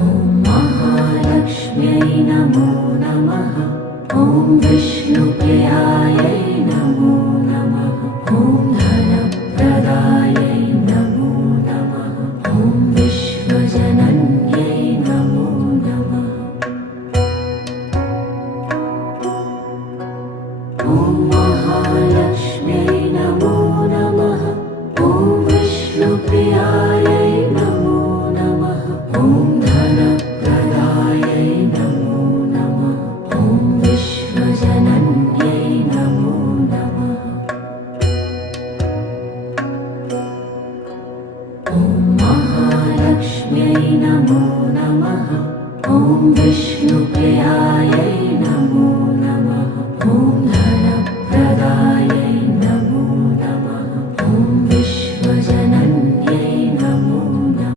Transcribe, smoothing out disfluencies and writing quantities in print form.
महालक्ष्म्यै नमो नमः। ॐ विष्णुप्रियायै नमो नमः। ॐ धनप्रदायै नमो नमः। ॐ विश्वजनन्यै नमो नमः। ॐ महालक्ष्म्यै नमो नमः। ॐ विष्णुप्रियायै नमो नमः। ॐ धनप्रदायै नमो नमः। ॐ विश्वजनन्यै नमो नमः। ॐ महालक्ष्म्यै नमो नमः। ॐ विष्णु